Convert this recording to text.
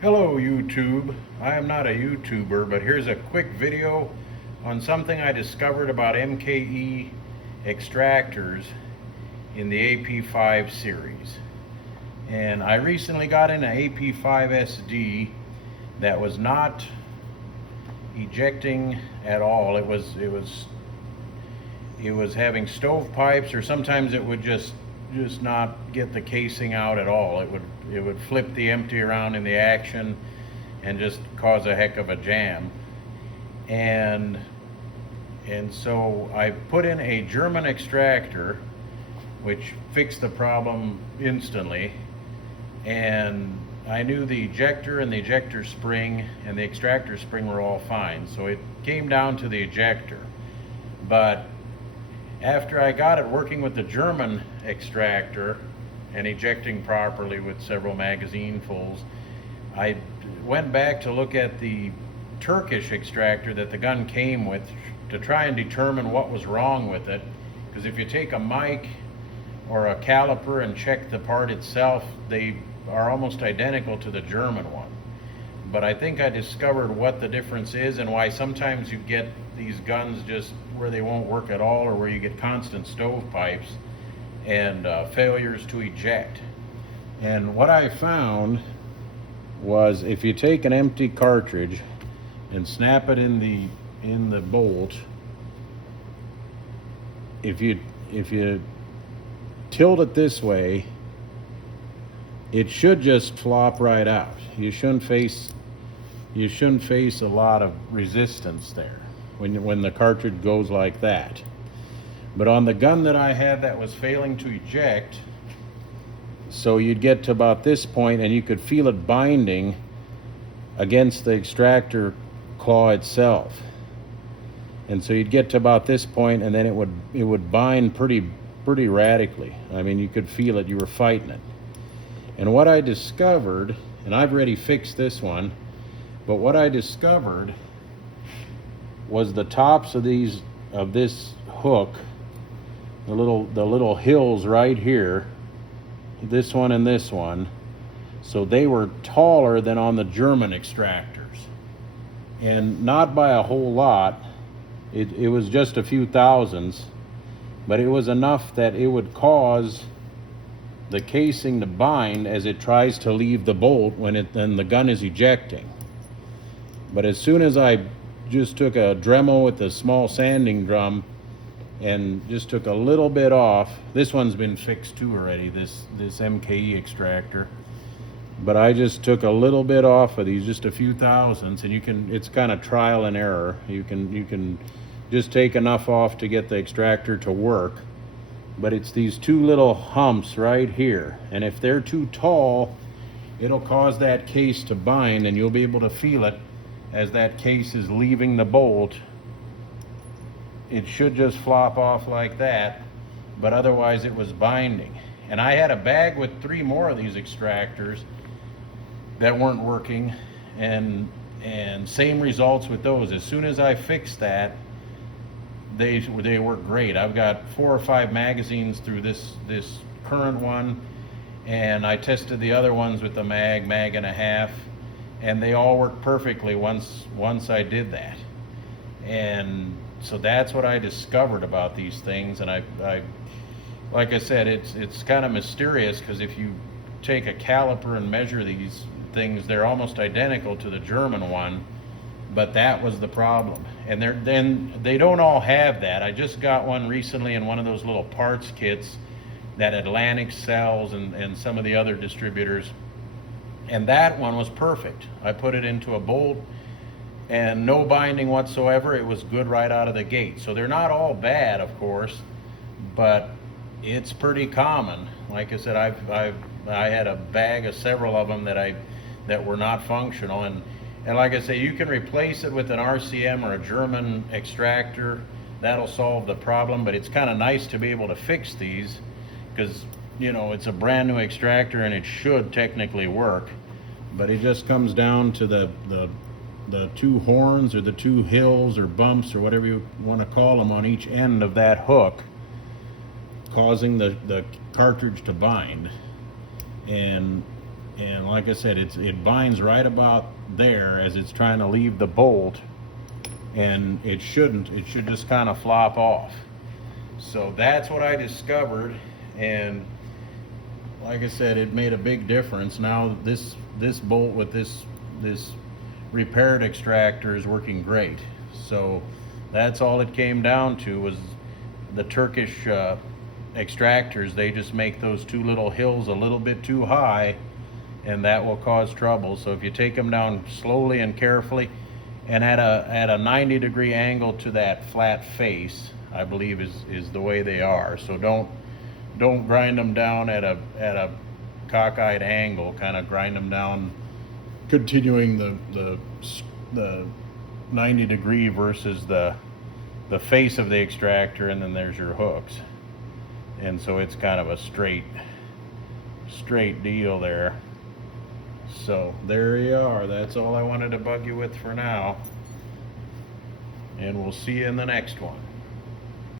Hello YouTube. I am not a YouTuber, but here's a quick video on something I discovered about MKE extractors in the AP5 series. And I recently got in an AP5 SD that was not ejecting at all. It was having stovepipes, or sometimes it would just not get the casing out at all. It would flip the empty around in the action and just cause a heck of a jam. And so I put in a German extractor, which fixed the problem instantly. And I knew the ejector and the ejector spring and the extractor spring were all fine. So it came down to the ejector. But after I got it working with the German extractor and ejecting properly with several magazinefuls, I went back to look at the Turkish extractor that the gun came with to try and determine what was wrong with it. Because if you take a mic or a caliper and check the part itself, they are almost identical to the German one. But I think I discovered what the difference is and why sometimes you get these guns just where they won't work at all, or where you get constant stovepipes and failures to eject. And what I found was, if you take an empty cartridge and snap it in the bolt, if you tilt it this way, it should just flop right out. You shouldn't face a lot of resistance there when the cartridge goes like that. But on the gun that I had that was failing to eject, so you'd get to about this point and you could feel it binding against the extractor claw itself. And so you'd get to about this point and then it would bind pretty radically. I mean, you could feel it, you were fighting it. And what I discovered, and I've already fixed this one, but what I discovered was the tops of this hook, the little hills right here, this one and this one, so they were taller than on the German extractors. And not by a whole lot. It was just a few thousandths, but it was enough that it would cause the casing to bind as it tries to leave the bolt when the gun is ejecting. But as soon as I just took a Dremel with a small sanding drum and just took a little bit off, this one's been fixed too already, this MKE extractor, but I just took a little bit off of these, just a few thousandths, and it's kind of trial and error. You can just take enough off to get the extractor to work. But it's these two little humps right here, and if they're too tall, it'll cause that case to bind, and you'll be able to feel it as that case is leaving the bolt. It should just flop off like that, but otherwise it was binding. And I had a bag with 3 more of these extractors that weren't working, and same results with those. As soon as I fixed that, they work great. I've got 4 or 5 magazines through this current one, and I tested the other ones with the mag and a half, and they all work perfectly once I did that. And so that's what I discovered about these things. And I like I said, it's kind of mysterious, because if you take a caliper and measure these things, they're almost identical to the German one. But that was the problem. And they don't all have that. I just got one recently in one of those little parts kits that Atlantic sells, and some of the other distributors. And that one was perfect. I put it into a bolt and no binding whatsoever. It was good right out of the gate. So they're not all bad, of course, but it's pretty common. Like I said, I had a bag of several of them that were not functional. And like I say, you can replace it with an RCM or a German extractor. That'll solve the problem, but it's kind of nice to be able to fix these, because it's a brand new extractor and it should technically work. But it just comes down to the 2 horns, or the 2 hills or bumps, or whatever you want to call them, on each end of that hook, causing the cartridge to bind. And like I said, it binds right about there as it's trying to leave the bolt, and it shouldn't. It should just kind of flop off. So that's what I discovered, and like I said, it made a big difference. Now this bolt with this repaired extractor is working great. So that's all it came down to, was the Turkish extractors. They just make those two little hills a little bit too high, and that will cause trouble. So if you take them down slowly and carefully, and at a 90-degree angle to that flat face, I believe is the way they are. So don't grind them down at a cockeyed angle. Kind of grind them down, continuing the 90-degree versus the face of the extractor, and then there's your hooks. And so it's kind of a straight deal there. So there you are. That's all I wanted to bug you with for now. And we'll see you in the next one.